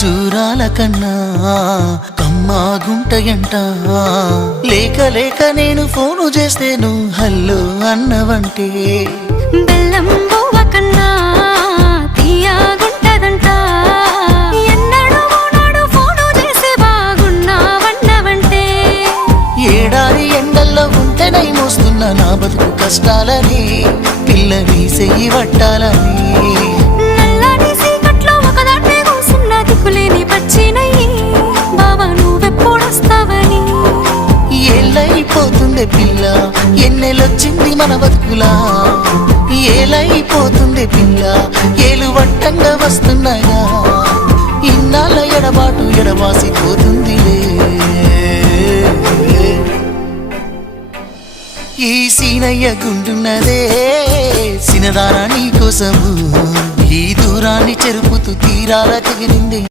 ఖర్జూరాల కన్నా కమ్మాగుంటయంట. లేక లేక నేను ఫోను చేస్తే నువ్వు హల్లో అన్నవంటే బెల్లం బువ్వ కన్నా తీయగుంటదంట. ఎన్నడూ నాడు ఫోను చేసే బాగున్నావన్నవంటే ఏడాది ఎండల్లో ఉంటేనై మోస్తున్న నా బతుకు కష్టాలని పిల్లని చెయ్యి పట్టాలని. నల్లని సీకట్లో ఒకదాన్నే కూసున్న దిక్కులేని పచ్చినయ్యి బావా నువ్వెప్పుడొస్తావని. ఏళ్ళైపోతుండే పిల్ల ఎన్నెలొచ్చింది మన బతుకులా. ఏలైపోతుండే పిల్ల ఏలు వట్టంగా వస్తున్నాయా. ఇన్నాళ్ళ ఎడబాటు ఎడవాసిపోతుందిలే. ఈ సీనయ్య గుండున్నదే సినదారా నీ కోసము. ఈ దూరాన్ని చెరుపుతూ తీరాల తెగిరింది.